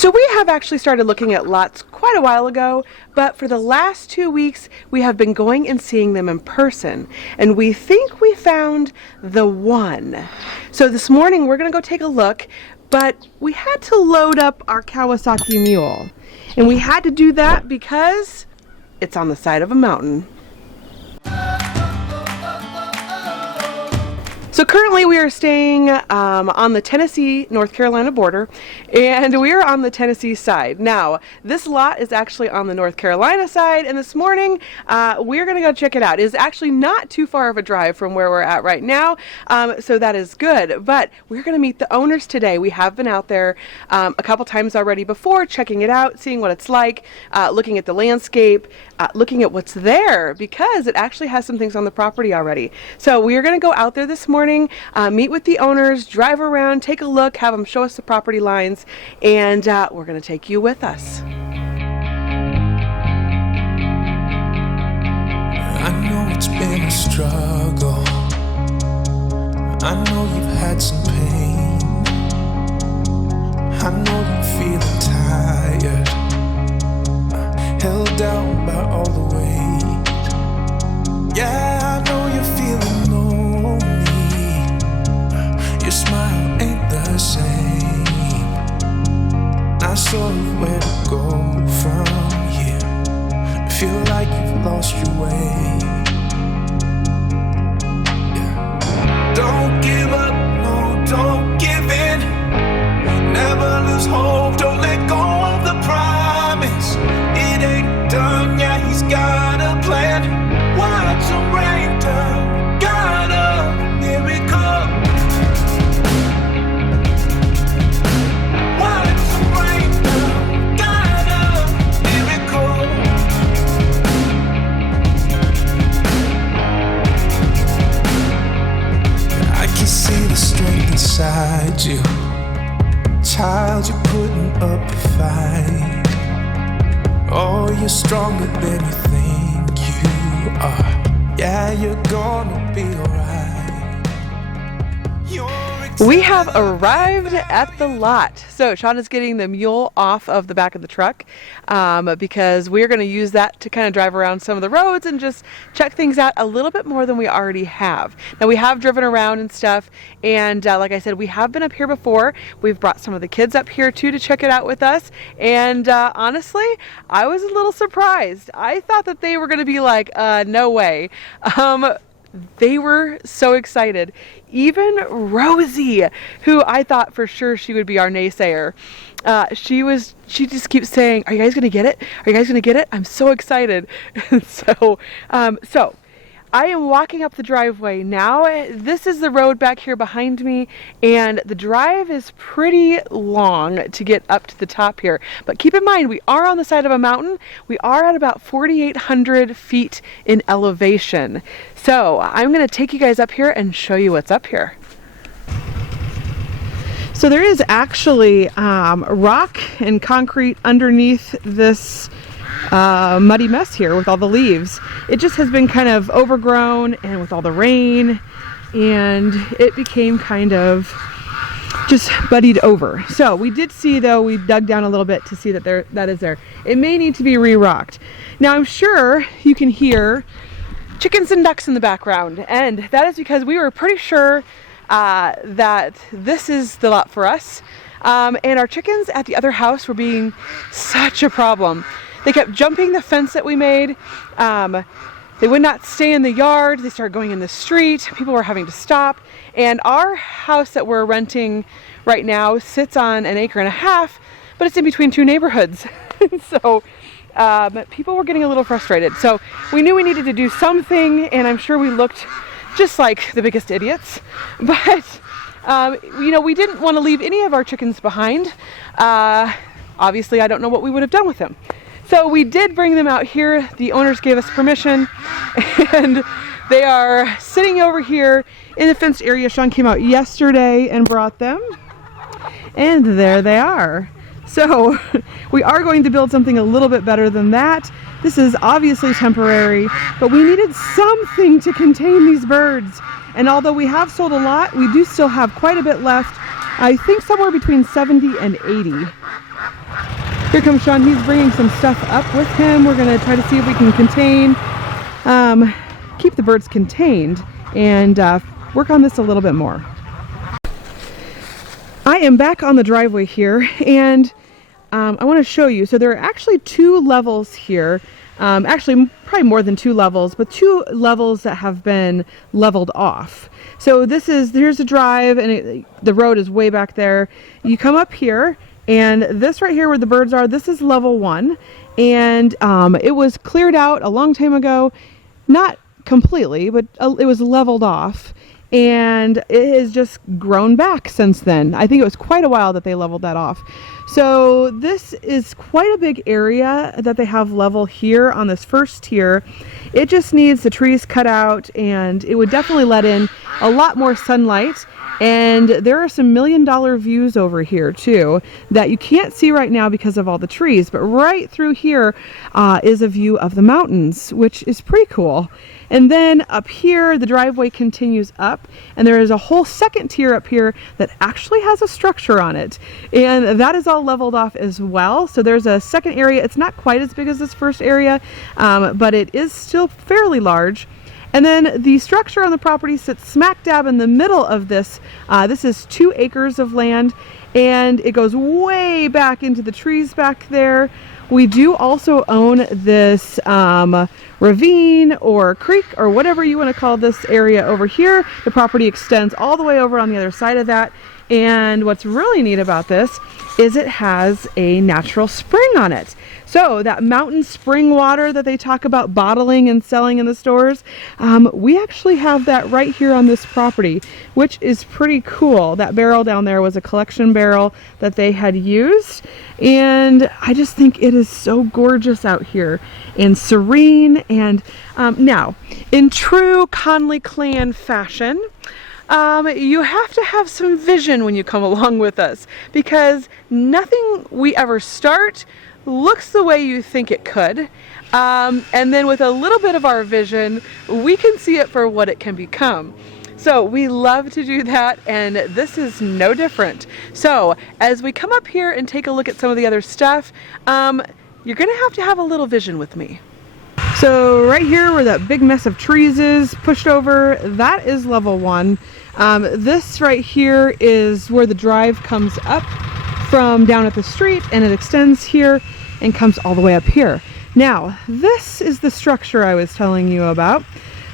So we have actually started looking at lots quite a while ago, but for the last 2 weeks we have been going and seeing them in person, and we think we found the one. So this morning we're gonna go take a look, but we had to load up our Kawasaki mule, and we had to do that because it's on the side of a mountain. So currently we are staying on the Tennessee-North Carolina border, and we are on the Tennessee side. Now, this lot is actually on the North Carolina side, and this morning we're going to go check it out. It is actually not too far of a drive from where we're at right now, so that is good. But we're going to meet the owners today. We have been out there a couple times already before, checking it out, seeing what it's like, looking at the landscape, looking at what's there, because it actually has some things on the property already. So we are going to go out there this morning, meet with the owners, drive around, take a look, have them show us the property lines, and we're going to take you with us. I know it's been a struggle. I know you've had some pain. I know you're feeling tired, held down by all the weight. Yeah, I know you're feeling lonely. Your smile ain't the same. Not sure where to go from here. Feel like you've lost your way. Yeah. Don't give up, no, don't give in. Never lose hope, don't let go of the promise. It ain't done, yeah, he's got a plan. Watch him rain down, got a miracle. Watch him rain down, got a miracle. I can see the strength inside you. Child, you're putting up a fight. Oh, you're stronger than you think you are. Yeah, you're gonna be alright. We have arrived at the lot. So Sean is getting the mule off of the back of the truck because we're going to use that to kind of drive around some of the roads and just check things out a little bit more than we already have. Now, we have driven around and stuff, and like I said, we have been up here before. We've brought some of the kids up here too to check it out with us, and honestly, I was a little surprised. I thought that they were going to be like, no way. They were so excited. Even Rosie, who I thought for sure she would be our naysayer, she just keeps saying, "Are you guys gonna get it? Are you guys gonna get it? I'm so excited." So I am walking up the driveway now. This is the road back here behind me, and the drive is pretty long to get up to the top here. But keep in mind, we are on the side of a mountain. We are at about 4,800 feet in elevation. So I'm going to take you guys up here and show you what's up here. So there is actually rock and concrete underneath this muddy mess here with all the leaves. It just has been kind of overgrown, and with all the rain, and it became kind of just buddied over. So we did see, though, we dug down a little bit to see that that is there. It may need to be re-rocked. Now I'm sure you can hear chickens and ducks in the background, and that is because we were pretty sure that this is the lot for us, and our chickens at the other house were being such a problem. They kept jumping the fence that we made. They would not stay in the yard. They started going in the street. People were having to stop. And our house that we're renting right now sits on 1.5 acres, but it's in between 2 neighborhoods. So people were getting a little frustrated. So we knew we needed to do something, and I'm sure we looked just like the biggest idiots. But you know, we didn't want to leave any of our chickens behind. Obviously, I don't know what we would have done with them. So we did bring them out here. The owners gave us permission, and they are sitting over here in the fenced area. Sean came out yesterday and brought them, and there they are. So we are going to build something a little bit better than that. This is obviously temporary, but we needed something to contain these birds. And although we have sold a lot, we do still have quite a bit left. I think somewhere between 70 and 80. Here comes Sean. He's bringing some stuff up with him. We're going to try to see if we can keep the birds contained and work on this a little bit more. I am back on the driveway here, and I want to show you. So there are actually 2 levels here. Actually, probably more than 2 levels, but 2 levels that have been leveled off. So here's a drive, and the road is way back there. You come up here, and this right here where the birds are, this is level 1. And it was cleared out a long time ago. Not completely, but it was leveled off. And it has just grown back since then. I think it was quite a while that they leveled that off. So this is quite a big area that they have level here on this first tier. It just needs the trees cut out, and it would definitely let in a lot more sunlight. And there are some $1 million views over here too that you can't see right now because of all the trees, but right through here is a view of the mountains, which is pretty cool. And then up here, the driveway continues up, and there is a whole second tier up here that actually has a structure on it. And that is all leveled off as well. So there's a second area. It's not quite as big as this first area, but it is still fairly large. And then the structure on the property sits smack dab in the middle of this. This is 2 acres of land, and it goes way back into the trees back there. We do also own this ravine or creek or whatever you want to call this area over here. The property extends all the way over on the other side of that. And what's really neat about this is it has a natural spring on it. So that mountain spring water that they talk about bottling and selling in the stores, we actually have that right here on this property, which is pretty cool. That barrel down there was a collection barrel that they had used, and I just think it is so gorgeous out here and serene. And now, in true Connley clan fashion, you have to have some vision when you come along with us, because nothing we ever start looks the way you think it could. And then with a little bit of our vision, we can see it for what it can become. So we love to do that, and this is no different. So as we come up here and take a look at some of the other stuff, you're gonna have to have a little vision with me. So right here where that big mess of trees is pushed over, that is level 1. This right here is where the drive comes up from down at the street, and it extends here and comes all the way up here. Now, this is the structure I was telling you about.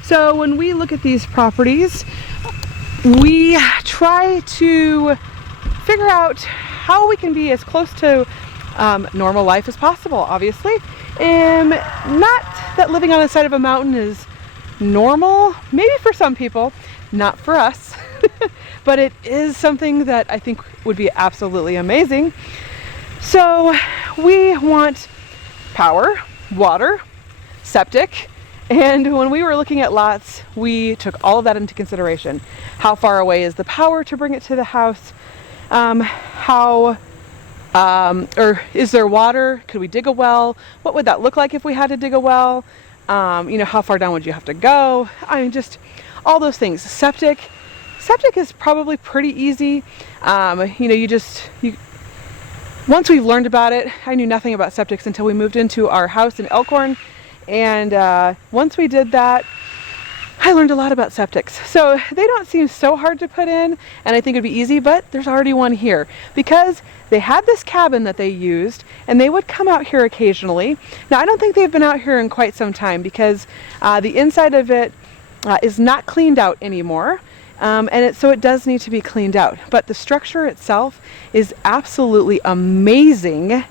So when we look at these properties, we try to figure out how we can be as close to normal life as possible, obviously. And not that living on the side of a mountain is normal, maybe for some people, not for us. But it is something that I think would be absolutely amazing. So we want power, water, septic, and when we were looking at lots, we took all of that into consideration. How far away is the power to bring it to the house? Or is there water? Could we dig a well? What would that look like if we had to dig a well? How far down would you have to go? I mean, just all those things. Septic is probably pretty easy. Once we've learned about it, I knew nothing about septics until we moved into our house in Elkhorn. And once we did that, I learned a lot about septics. So they don't seem so hard to put in, and I think it'd be easy, but there's already one here because they had this cabin that they used, and they would come out here occasionally. Now, I don't think they've been out here in quite some time because the inside of it is not cleaned out anymore. So it does need to be cleaned out. But the structure itself is absolutely amazing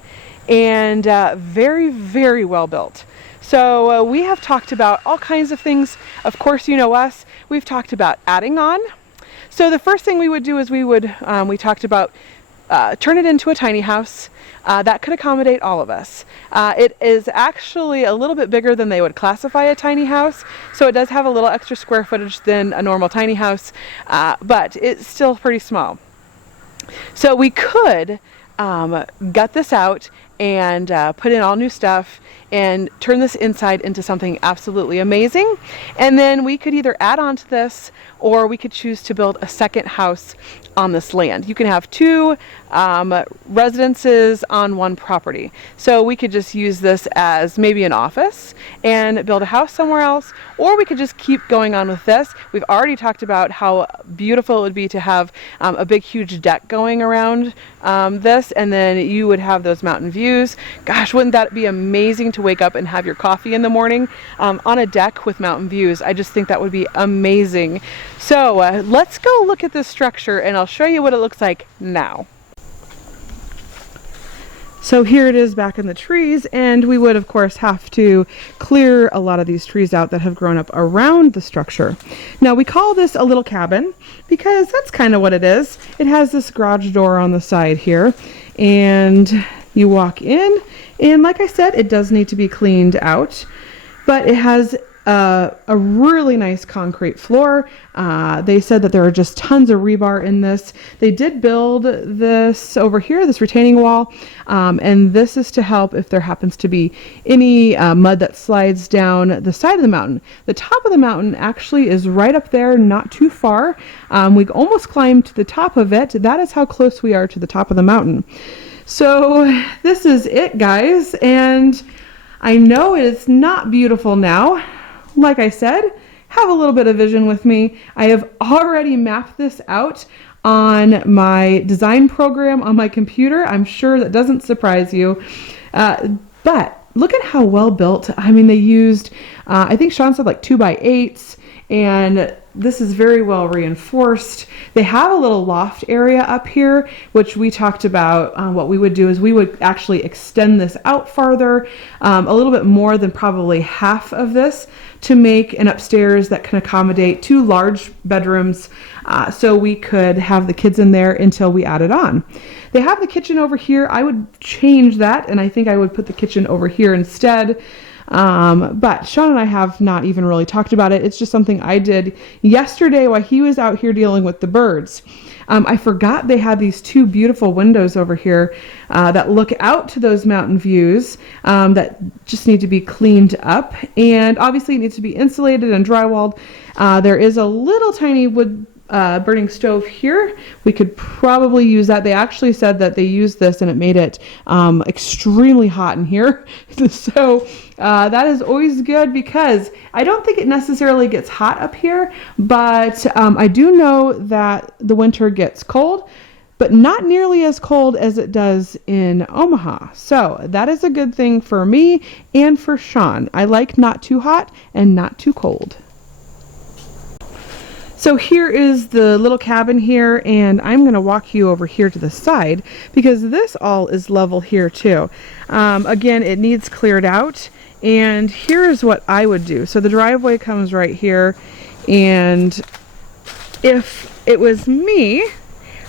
and very, very well built. So we have talked about all kinds of things. Of course, you know us. We've talked about adding on. So the first thing we would do is we talked about turn it into a tiny house. That could accommodate all of us. It is actually a little bit bigger than they would classify a tiny house, so it does have a little extra square footage than a normal tiny house, but it's still pretty small. So we could gut this out and put in all new stuff and turn this inside into something absolutely amazing. And then we could either add on to this, or we could choose to build a second house on this land. You can have two residences on one property. So we could just use this as maybe an office and build a house somewhere else, or we could just keep going on with this. We've already talked about how beautiful it would be to have a big huge deck going around this, and then you would have those mountain views. Gosh, wouldn't that be amazing to wake up and have your coffee in the morning on a deck with mountain views? I just think that would be amazing. So let's go look at this structure and I'll show you what it looks like now. So here it is back in the trees, and we would of course have to clear a lot of these trees out that have grown up around the structure. Now we call this a little cabin because that's kind of what it is. It has this garage door on the side here, and you walk in, and like I said, it does need to be cleaned out, but it has a really nice concrete floor. They said that there are just tons of rebar in this. They did build this over here, this retaining wall, and this is to help if there happens to be any mud that slides down the side of the mountain. The top of the mountain actually is right up there, not too far. We almost climbed to the top of it. That is how close we are to the top of the mountain. So this is it, guys, and I know it's not beautiful now. Like I said, have a little bit of vision with me. I have already mapped this out on my design program on my computer. I'm sure that doesn't surprise you. But look at how well built. I mean, they used, I think Sean said like 2x8s, and this is very well reinforced. They have a little loft area up here, which we talked about. What we would do is we would actually extend this out farther, a little bit more than probably half of this, to make an upstairs that can accommodate 2 large bedrooms, so we could have the kids in there until we added on. They have the kitchen over here. I would change that, and I think I would put the kitchen over here instead. But Sean and I have not even really talked about it. It's just something I did yesterday while he was out here dealing with the birds. I forgot they had these 2 beautiful windows over here that look out to those mountain views that just need to be cleaned up, and obviously it needs to be insulated and drywalled. There is a little tiny wood burning stove here. We could probably use that. They actually said that they used this and it made it extremely hot in here. So that is always good, because I don't think it necessarily gets hot up here, but I do know that the winter gets cold, but not nearly as cold as it does in Omaha. So that is a good thing for me and for Sean. I like not too hot and not too cold. So here is the little cabin here, and I'm going to walk you over here to the side because this all is level here too. Again, it needs cleared out, and here's what I would do. So the driveway comes right here, and if it was me,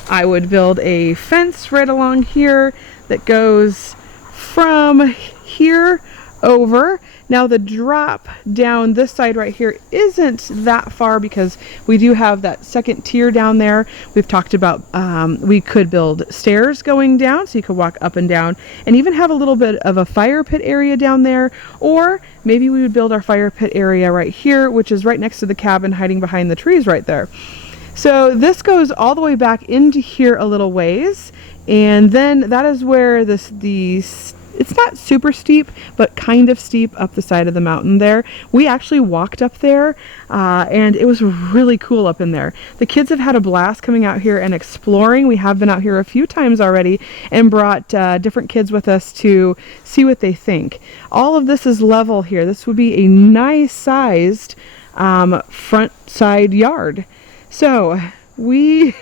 I would build a fence right along here that goes from here over. Now the drop down this side right here isn't that far because we do have that second tier down there. We've talked about we could build stairs going down so you could walk up and down, and even have a little bit of a fire pit area down there, or maybe we would build our fire pit area right here, which is right next to the cabin hiding behind the trees right there. So this goes all the way back into here a little ways, and then that is where it's not super steep, but kind of steep up the side of the mountain there. We actually walked up there, and it was really cool up in there. The kids have had a blast coming out here and exploring. We have been out here a few times already and brought different kids with us to see what they think. All of this is level here. This would be a nice sized front side yard. So we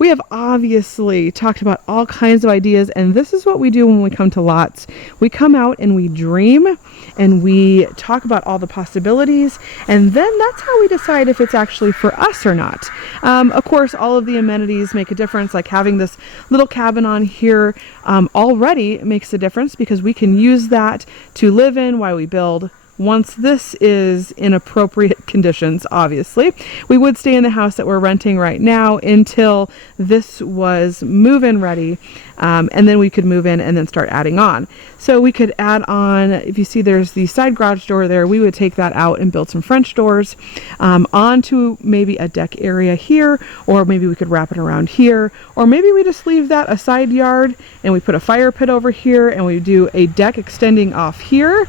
have obviously talked about all kinds of ideas, and this is what we do when we come to lots. We come out and we dream, and we talk about all the possibilities, and then that's how we decide if it's actually for us or not. Of course, all of the amenities make a difference, like having this little cabin on here already makes a difference because we can use that to live in while we build once this is in appropriate conditions, obviously. We would stay in the house that we're renting right now until this was move-in ready, and then we could move in and then start adding on. So we could add on, if you see there's the side garage door there, we would take that out and build some French doors onto maybe a deck area here, or maybe we could wrap it around here, or maybe we just leave that a side yard and we put a fire pit over here and we do a deck extending off here.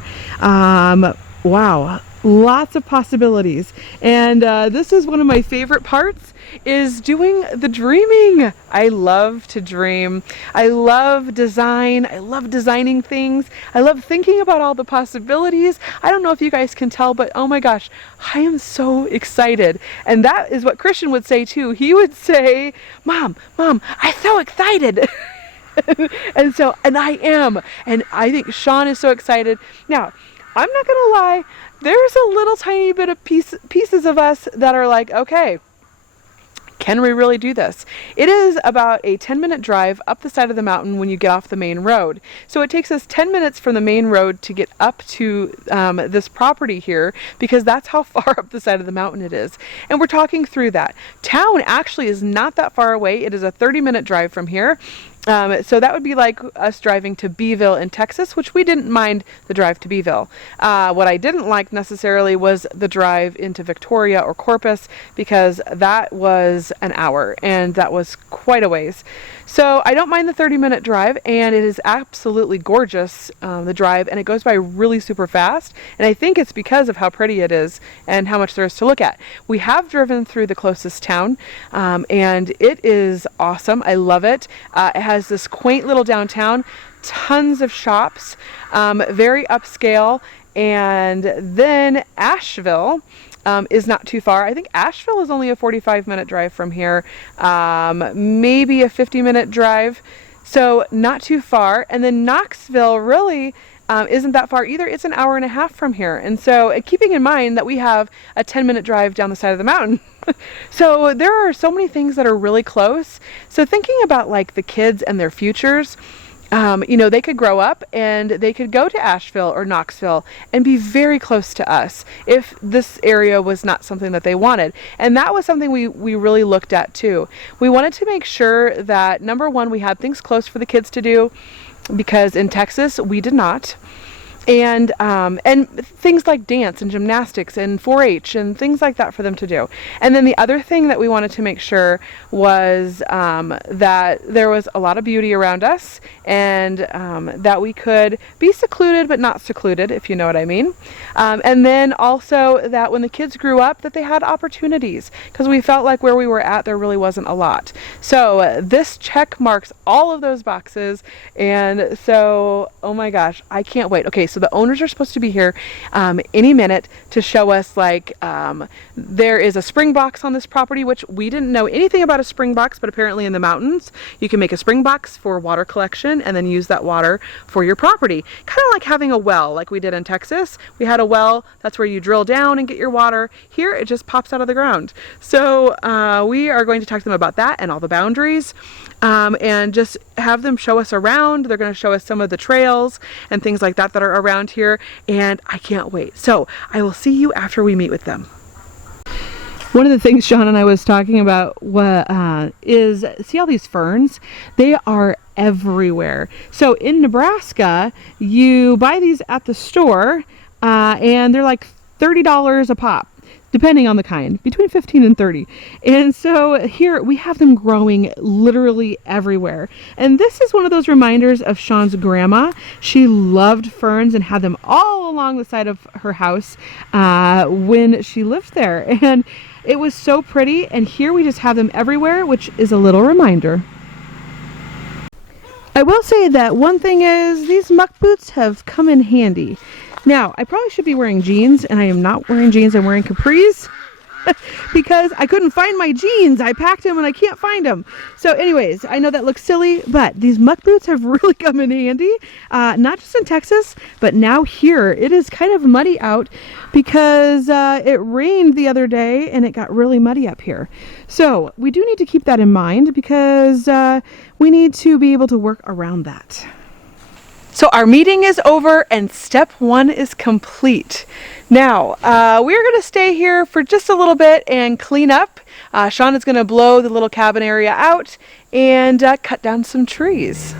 Wow, lots of possibilities. And this is one of my favorite parts, is doing the dreaming. I love to dream. I love design. I love designing things. I love thinking about all the possibilities. I don't know if you guys can tell, but oh my gosh, I am so excited. And that is what Christian would say too. He would say, Mom, I'm so excited. and I am. And I think Sean is so excited. Now, I'm not gonna lie, there's a little tiny bit of pieces of us that are like, okay, can we really do this? It is about a 10-minute drive up the side of the mountain when you get off the main road. So it takes us 10 minutes from the main road to get up to this property here, because that's how far up the side of the mountain it is. And we're talking through that. Town actually is not that far away. It is a 30-minute drive from here. So that would be like us driving to Beeville in Texas, which we didn't mind the drive to Beeville. What I didn't like necessarily was the drive into Victoria or Corpus, because that was an hour and that was quite a ways. So I don't mind the 30-minute drive, and it is absolutely gorgeous, the drive, and it goes by really super fast. And I think it's because of how pretty it is and how much there is to look at. We have driven through the closest town, and it is awesome. I love it. It has this quaint little downtown, tons of shops, very upscale. And then Asheville is not too far. I think Asheville is only a 45-minute drive from here, maybe a 50-minute drive, so not too far. And then Knoxville really isn't that far either. It's an hour and a half from here. And so keeping in mind that we have a 10-minute drive down the side of the mountain. So there are so many things that are really close. So thinking about like the kids and their futures, they could grow up and they could go to Asheville or Knoxville and be very close to us if this area was not something that they wanted. And that was something we really looked at too. We wanted to make sure that, number one, we had things close for the kids to do, because in Texas we did not. And things like dance and gymnastics and 4-H and things like that for them to do. And then the other thing that we wanted to make sure was that there was a lot of beauty around us, and that we could be secluded but not secluded, if you know what I mean. And then also that when the kids grew up, that they had opportunities, because we felt like where we were at, there really wasn't a lot. So this check marks all of those boxes. And so, oh my gosh, I can't wait. Okay, so the owners are supposed to be here any minute to show us, like, there is a spring box on this property, which we didn't know anything about a spring box, but apparently in the mountains you can make a spring box for water collection and then use that water for your property. Kind of like having a well, like we did in Texas. We had a well, that's where you drill down and get your water. Here it just pops out of the ground. So we are going to talk to them about that and all the boundaries, and just have them show us around. They're going to show us some of the trails and things like that that are around here, and I can't wait. So I will see you after we meet with them. One of the things Sean and I was talking about is, see all these ferns? They are everywhere. So in Nebraska, you buy these at the store, and they're like $30 a pop, depending on the kind, between 15 and 30. And so here we have them growing literally everywhere. And this is one of those reminders of Sean's grandma. She loved ferns and had them all along the side of her house when she lived there. And it was so pretty. And here we just have them everywhere, which is a little reminder. I will say that one thing is these muck boots have come in handy. Now, I probably should be wearing jeans, and I am not wearing jeans. I'm wearing capris because I couldn't find my jeans. I packed them and I can't find them. So anyways, I know that looks silly, but these muck boots have really come in handy, not just in Texas, but now here. It is kind of muddy out because it rained the other day and it got really muddy up here. So we do need to keep that in mind, because we need to be able to work around that. So our meeting is over and step one is complete. Now, we're going to stay here for just a little bit and clean up. Sean is going to blow the little cabin area out and cut down some trees.